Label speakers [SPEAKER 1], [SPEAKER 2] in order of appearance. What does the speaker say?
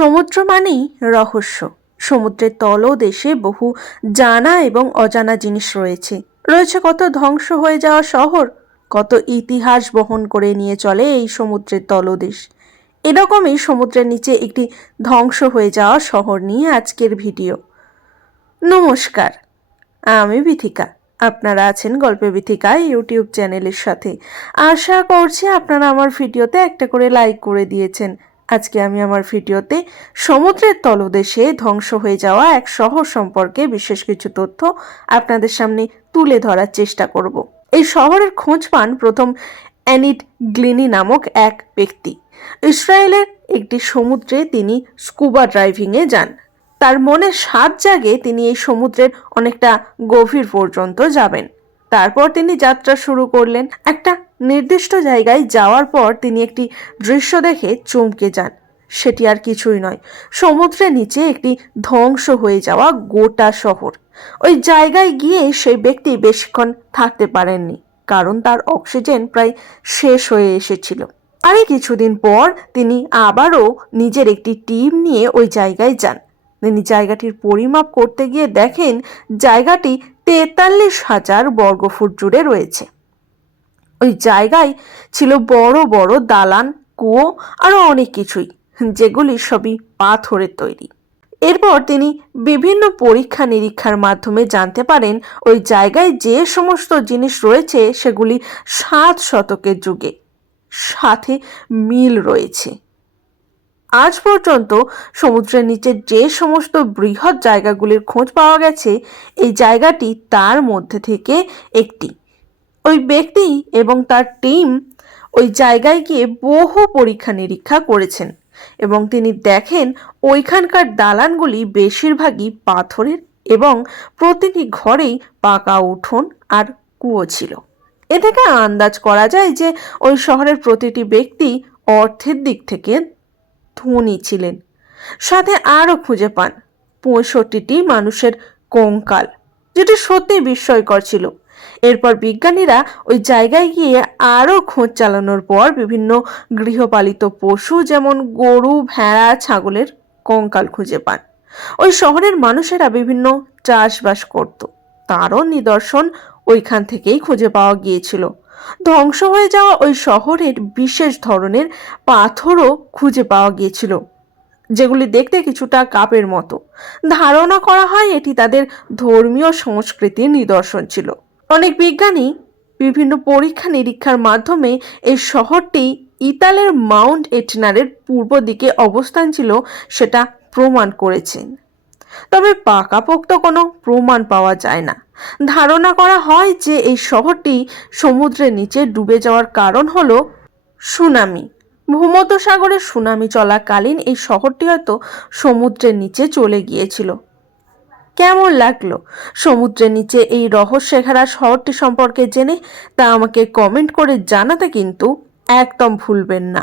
[SPEAKER 1] সমুদ্র মানেই রহস্য। সমুদ্রের তলদেশে বহু জানা এবং অজানা জিনিস রয়েছে। রয়েছে কত ধ্বংস হয়ে যাওয়া শহর, কত ইতিহাস বহন করে নিয়ে চলে এই সমুদ্রের তলদেশ এরকমই সমুদ্রের নিচে একটি ধ্বংস হয়ে যাওয়া শহর নিয়ে আজকের ভিডিও। নমস্কার, আমি বিথিকা। আপনারা আছেন গল্পে বিথিকা ইউটিউব চ্যানেলের সাথে। আশা করছি আপনারা আমার ভিডিওতে একটা করে লাইক করে দিয়েছেন। আজকে আমি আমার ভিডিওতে সমুদ্রের তলদেশে ধ্বংস হয়ে যাওয়া এক শহর সম্পর্কে বিশেষ কিছু তথ্য আপনাদের সামনে তুলে ধরার চেষ্টা করব। এই শহরের খোঁজ পান প্রথম অ্যানিট গ্লিনি নামক এক ব্যক্তি। ইসরায়েলের একটি সমুদ্রে তিনি স্কুবা ড্রাইভিংয়ে যান। তার মনে সাত জাগে তিনি এই সমুদ্রের অনেকটা গভীর পর্যন্ত যাবেন। তারপর তিনি যাত্রা শুরু করলেন। একটা নির্দিষ্ট জায়গায় যাওয়ার পর তিনি একটি দৃশ্য দেখে চমকে যান। সেটি আর কিছুই নয়, সমুদ্রের নিচে একটি ধ্বংস হয়ে যাওয়া গোটা শহর। ওই জায়গায় গিয়ে সেই ব্যক্তি বেশিক্ষণ থাকতে পারেননি, কারণ তার অক্সিজেন প্রায় শেষ হয়ে এসেছিল। আরে কিছুদিন পর তিনি আবারও নিজের একটি টিম নিয়ে ওই জায়গায় যান। তিনি জায়গাটির পরিমাপ করতে গিয়ে দেখেন জায়গাটি তেতাল্লিশ হাজার বর্গফুট জুড়ে রয়েছে। ওই জায়গায় ছিল বড় বড় দালান, কুয়ো আরও অনেক কিছুই, যেগুলি সবই পাথরের তৈরি। এরপর তিনি বিভিন্ন পরীক্ষা নিরীক্ষার মাধ্যমে জানতে পারেন ওই জায়গায় যে সমস্ত জিনিস রয়েছে সেগুলি সাত শতকের যুগে সাথে মিল রয়েছে। আজ পর্যন্ত সমুদ্রের নিচে যে সমস্ত বৃহৎ জায়গাগুলির খোঁজ পাওয়া গেছে, এই জায়গাটি তার মধ্যে থেকে একটি। ওই ব্যক্তি এবং তার টিম ওই জায়গায় গিয়ে বহু পরীক্ষা নিরীক্ষা করেছেন এবং তিনি দেখেন ওইখানকার দালানগুলি বেশিরভাগই পাথরের এবং প্রতিটি ঘরেই পাকা উঠোন আর কুয়ো ছিল। এ থেকে আন্দাজ করা যায় যে ওই শহরের প্রতিটি ব্যক্তি অর্থের দিক থেকে ধনী ছিলেন। সাথে আরও খুঁজে পান। পঁয়ষট্টিটি মানুষের কঙ্কাল, যেটি সত্যি বিস্ময়কর ছিল। এরপর বিজ্ঞানীরা ওই জায়গায় গিয়ে আরও খোঁজ চালানোর পর বিভিন্ন গৃহপালিত পশু যেমন গরু, ভেড়া, ছাগলের কঙ্কাল খুঁজে পান। ওই শহরের মানুষেরা বিভিন্ন চাষবাস করত। তারও নিদর্শন ওইখান থেকেই খুঁজে পাওয়া গিয়েছিল। ধ্বংস হয়ে যাওয়া ওই শহরের বিশেষ ধরনের পাথরও খুঁজে পাওয়া গিয়েছিল, যেগুলি দেখতে কিছুটা কাপের মতো। ধারণা করা হয় এটি তাদের ধর্মীয় সংস্কৃতির নিদর্শন ছিল। অনেক বিজ্ঞানী বিভিন্ন পরীক্ষা নিরীক্ষার মাধ্যমে এই শহরটি ইতালের মাউন্ট এটনারের পূর্ব দিকে অবস্থান ছিল সেটা প্রমাণ করেছেন তবে পাকাপোক্ত কোনো প্রমাণ পাওয়া যায় না। ধারণা করা হয় যে এই শহরটি সমুদ্রের নিচে ডুবে যাওয়ার কারণ হলো সুনামি। ভূমধ্যসাগরে সুনামি চলাকালীন এই শহরটি হয়তো সমুদ্রের নিচে চলে গিয়েছিল। কেমন লাগল? সমুদ্রের নিচে এই রহস্য ঘেরা শহরটি সম্পর্কে জেনে তা আমাকে কমেন্ট করে জানাতে কিন্তু একদম ভুলবেন না।